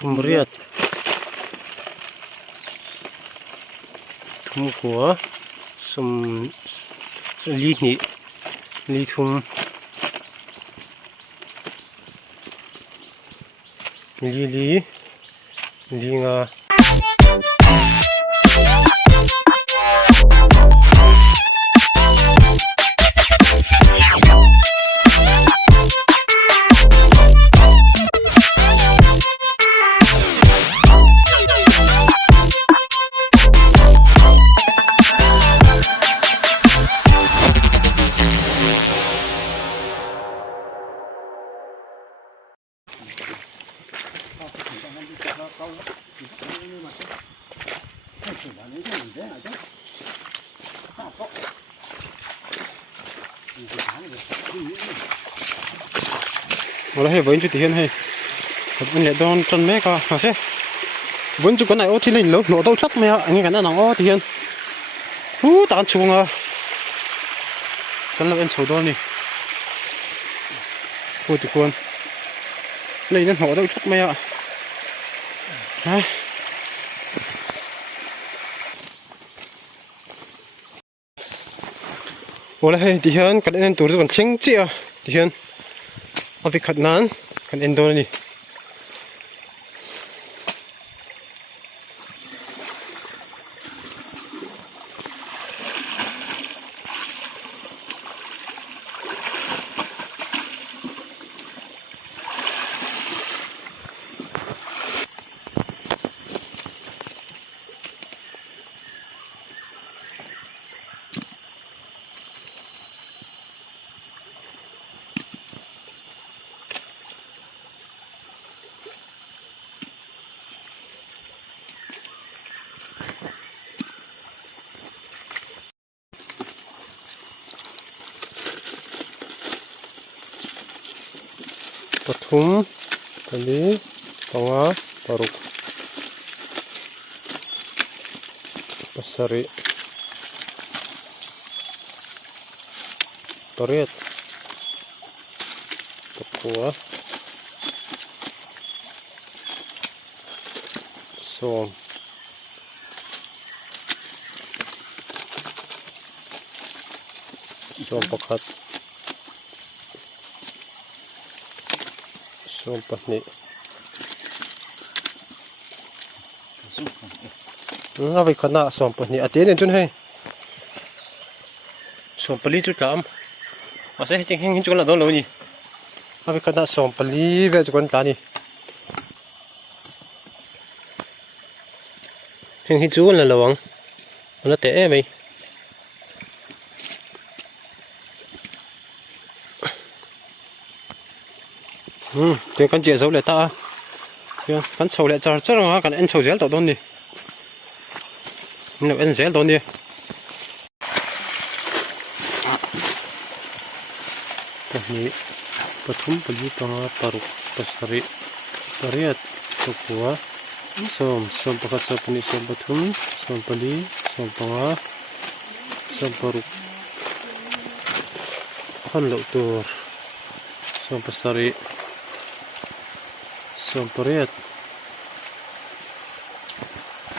thum riat thum của sum li nhị li thum li nga rồi hay với chú tiền hay anh lại đón chân mấy cả mà xem vẫn chú cái này ô thì lên lớn nổ đâu chắc mẹ anh cái này nó ô tiền tán chuông à chân là em sầu đôi đi ôi tụi con lên nó nổ đâu chắc mẹ ạ ôi là hay tiền cái này tụi còn chênh chị à tiền ở việc khát nán cần endo này pathum pali panga paruk pasari pariat pakua som pakhat som pahnih vai khana som pahnih ate nen chun hei som pali chu tlam ase heng heng chu la don lo ni vai khana som pali ve chu kon ta ni heng hi chu la lawang na te e mai tiếng con chè dấu lại ta con sầu lại cho nó cần ăn sầu dẻo tao đón đi nó ăn dẻo đón đi ini pathum pali panga paruk pasari pariat tukua som pakat sapuni som pathum som pali som panga som paruk han lo tur som pasari som pariat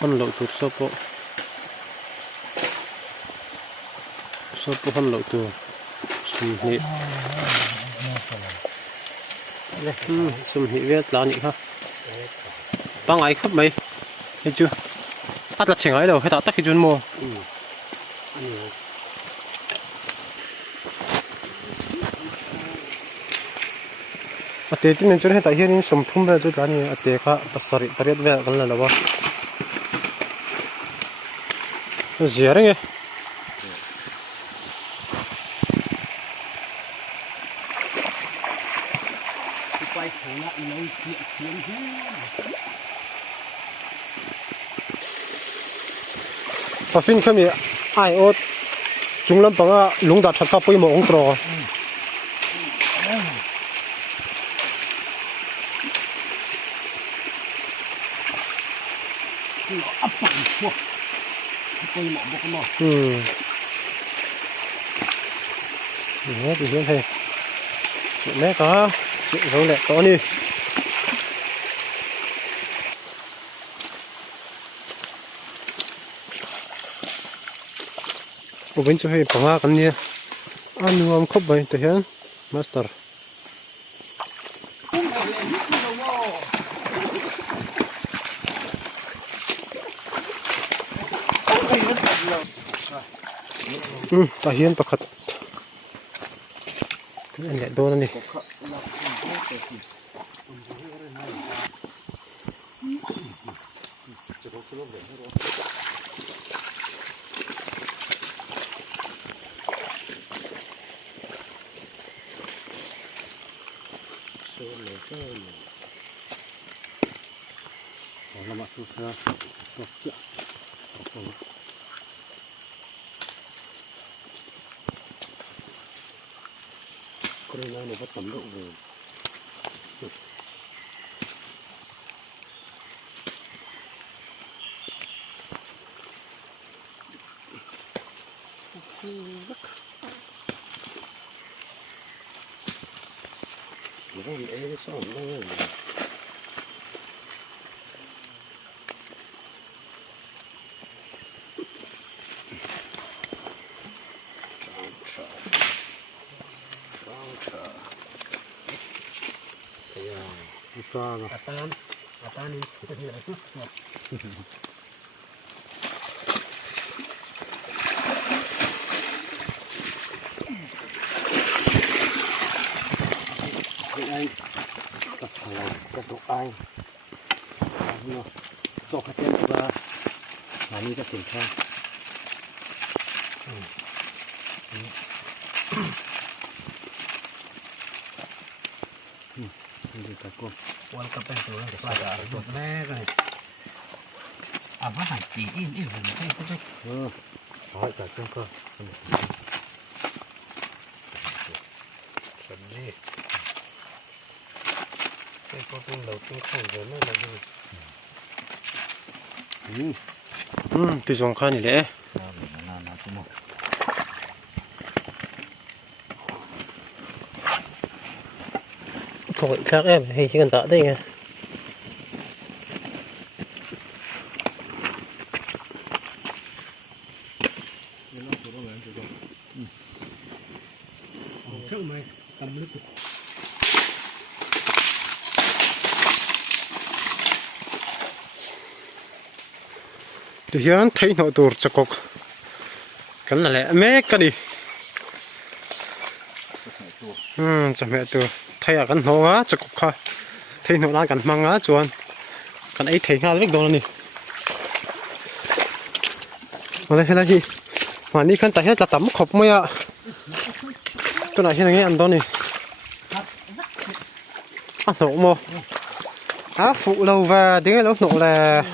han lo tur sopo han lo tur sum hi sum hi viết lá nhị ha băng ấy khắp mấy thấy chưa tắt là chỉnh ấy đâu hay tắt cái chuyên mô ate tin nên hay tại hiện sum thum về chỗ lá nhị ate kha pasari pariat về gần là đâu gì đấy nghe và phim khami ai ốt chúng lâm bằng lúng đạt thật các bôi mỏ ông trò nhé thì hiện thầy mẹ có chuyện giống lẹ có đi bên chỗ hay phẳng cái này ăn nuông khóc vậy thì hiện master ta hiện bạc cái này đôi này nó mà sụt ra một triệu cái này nó bắt tầm độ về nó em sao nó Atan ini anh tập lại tập độ anh cho khách trên và đi các tỉnh khác đi cả cô quan cấp bên chỗ này là đã được mẹ rồi à phát hành chỉ in hình thấy cái đấy hỏi cả trong cơ chuẩn gì cái có tin đầu tiên không rồi nó là gì tôi dùng khăn này đấy không khác em thì chỉ cần tạ đây nghe thì hiện thấy nó tụt chọc cọc cái là lẽ mẹ cái đi chả mẹ tụt thấy à cái nó á chọc cọc ha thấy nó đang cần mang á chuan cái ấy thấy ngay biết đâu này mà đây là gì mà đi khăn tay hết là tắm khóc mới ạ cái này hiện nghe ăn đó này ăn nổ mò á phụ lâu và tiếng ấy lúc nổ là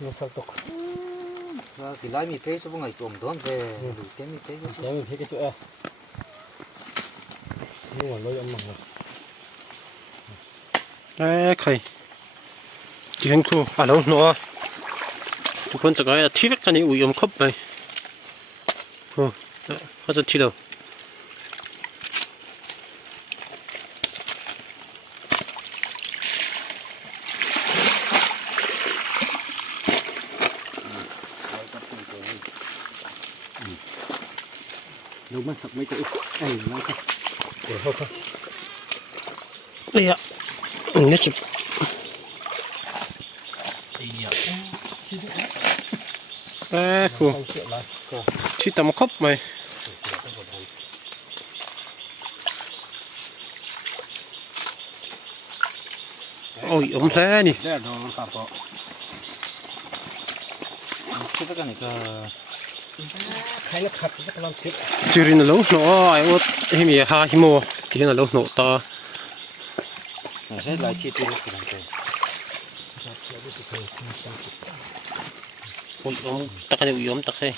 nó sao tục thì lái mi phê số ngày trộm đó về đủ cái mi phê đấy mình thấy cái chỗ e nhưng mà lôi ăn mặn rồi đấy khơi chỉ hình khu à đâu nóทุกคนจะก็ที่เวกันนี้อุ้ยครบไปโอ้เขาจะที่เดียวดูมันสักไม่ตัวไอ้นั่นครับเดี๋ยวเขาเนี่ยนี่จะครูที่ตำครบไหมโอ้ยอมแท้นี่คิดว่ากันนี่ก็ ใครขับก็กำลังคิด chiri na lo no ai ot hi mi ha hi mo ti na lo no ta ให้หลายชีวิตกำลังใจ un ta ka yom ta khe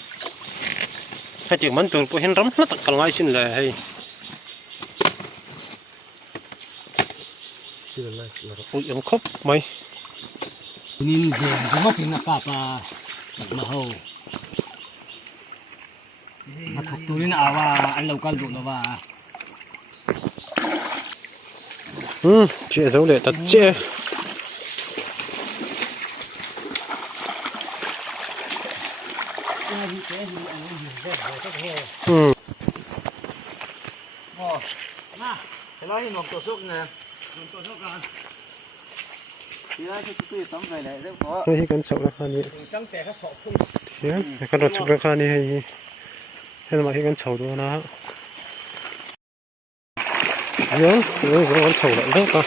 ha ti man tur po hen ram na ta kal ngai sin la hai ชื่ออะไรเรา u yom khop maiนี่เดี๋ยวจะมาเป็นนักป่าตักมาเอามาถูกตัวนี่นะว่าอันเรากันดูนะว่า che zo le ta cheมาเห็นไหมหนุ่มตัวซุกเนี่ยหนุ่มตัวซุกกันที่ได้ที่ตุ้ยต้องไปเลยเรื่องตัว hi kan chau ra kha ni ตั้งแต่เขาสอบพุ่ง hian kan ro chuk ra kha ni hei hen ma hi kan chau do na yo yo kan chau la de ka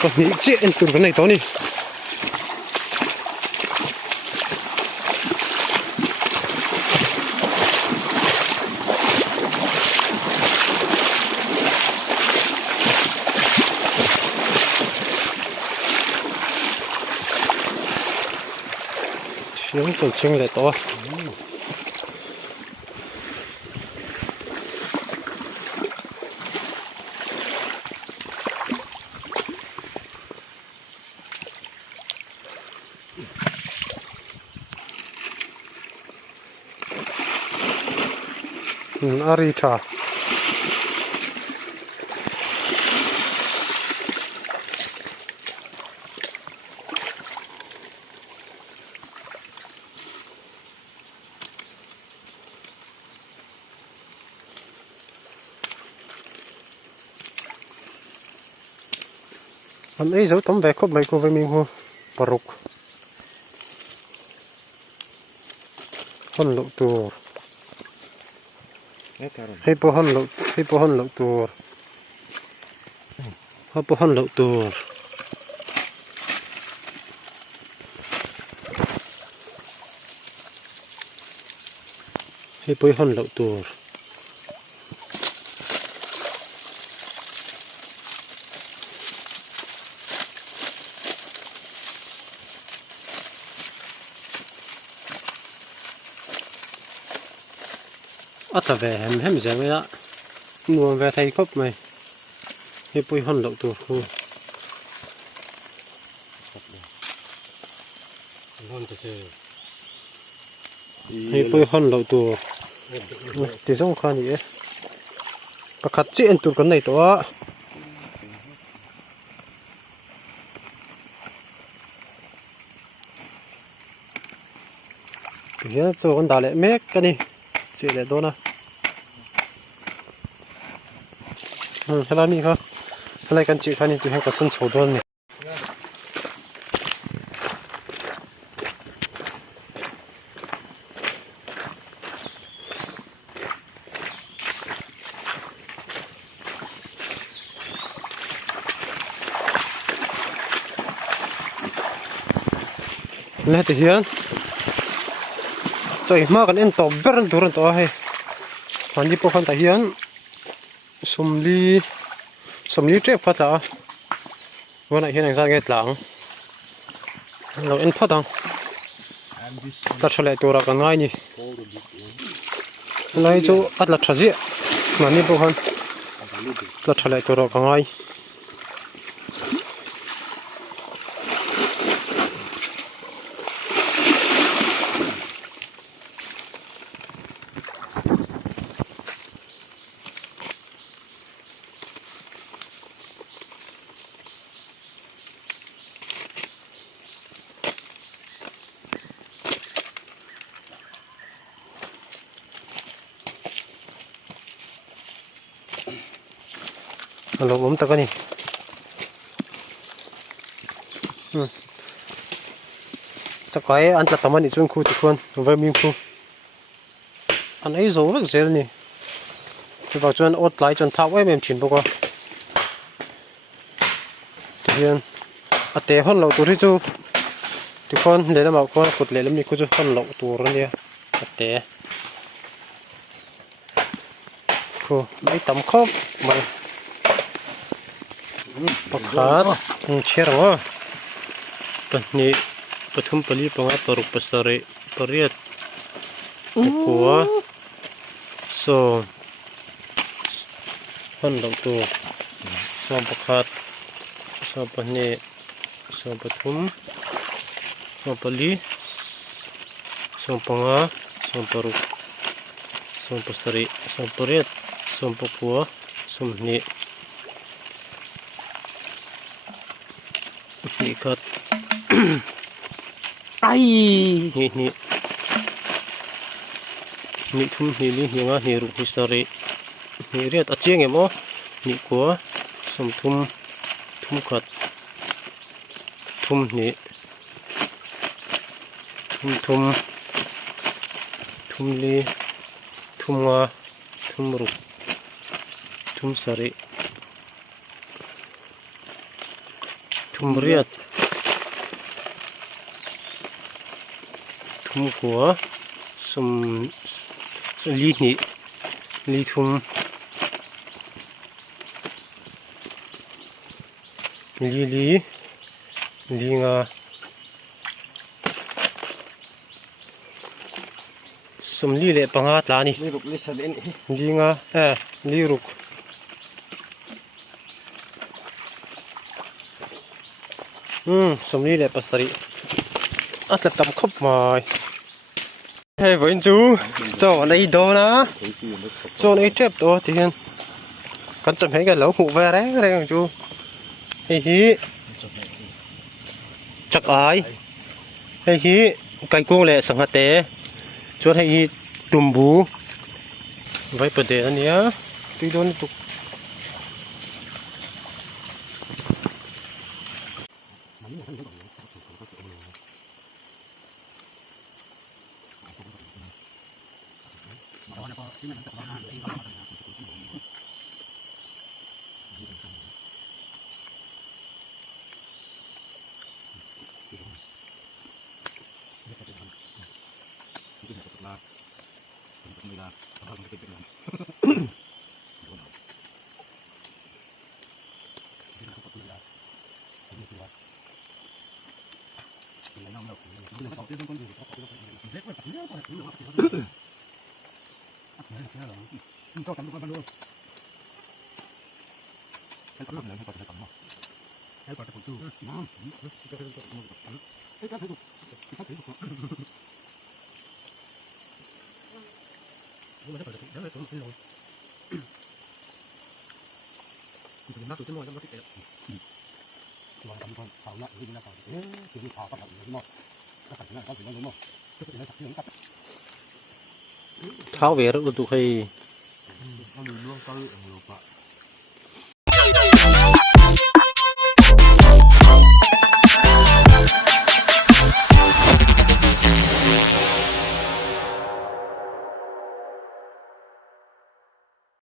ko ni che en tur kan nei to ni tiếng từ chinh lại to ari cha anh ấy giấu tấm vé cốp mấy cô với mình hô paruk hôn lộ tù hay po hôn lộ tù hay po hôn lộ tù hay po hôn lộ tù ta về hem giờ vậy đó mua về thay cốc mày hay bôi hòn lậu tuột khu hay bôi hòn lậu tuột thì giống khoan gì có khát chuyện tuột cái này to thì cho con đào lại mét cái này chị lại đó nè cái đó đi không cái này cần chị phải đi từ hai cái sân sầu đoan này này thì hiền trời mà còn em tàu bern duran tàu hay anh đi po khăn tại hiền sum li trip phát à vừa nãy hiền anh ra nghe lặng rồi em phát à ta cho lại tua ra cái ngay nhỉ này chỗ ăn là chả gì mà đi po khăn ta cho lại tua ra cái ngay lo bấm ta cái này chắc cái anh ta tầm anh đi chung khu thì con với mình khu anh ấy rồi rất dễ nè thì vào chuyện ốt lại chuyện tháo ấy mình chuyển bao qua thì hiện à té hơn lậu tuổi thì chú thì con để làm bảo con cột lệ làm gì cô chú hơn lậu tuổi rồi nè แต่โอ้ไม่ต่ำครบมันปกขาดเชื่อหรอปนี่ปฐุมปลีปงาปรุปสระปริยกัวโซฮันดอกตัวโซปกขาดโซปนี่โซปฐุมโซปลีโซปงาโซปรุโซปสระโซปริยโซปกัวโซนี่นี่ครับ ไอ้นี่ทุ่มนี่ยังอ่ะนี่รูปนี่สระนี่เรียกอาเจียงเหรอนี่กัวสมทุ่มขัดทุ่มนี่ทุ่มลีทุ่มงาทุ่มรูปทุ่มสระทุ่มเรียดทุ่มกัวสมลีนี่ลีทุ่มลีงาสมลีเละปังอาตลานี่ นี่รูปลิสเล่น ลีงาลีรุกสมลีเละปัสสริอาจจะจำครบมาเฮ้ยวันจูโจในโดนะโจในเจ็บตัวที่เห็นกันจำให้กันแล้วหูแวร์อะไรกันจูเฮ้ยจักอายเฮ้ยไก่กุ้งแหละสังหารเตะชวนให้ตุ่มบูไว้ประเดี๋ยวนี้ตีโดนตุกเท้าเวรอุตุให้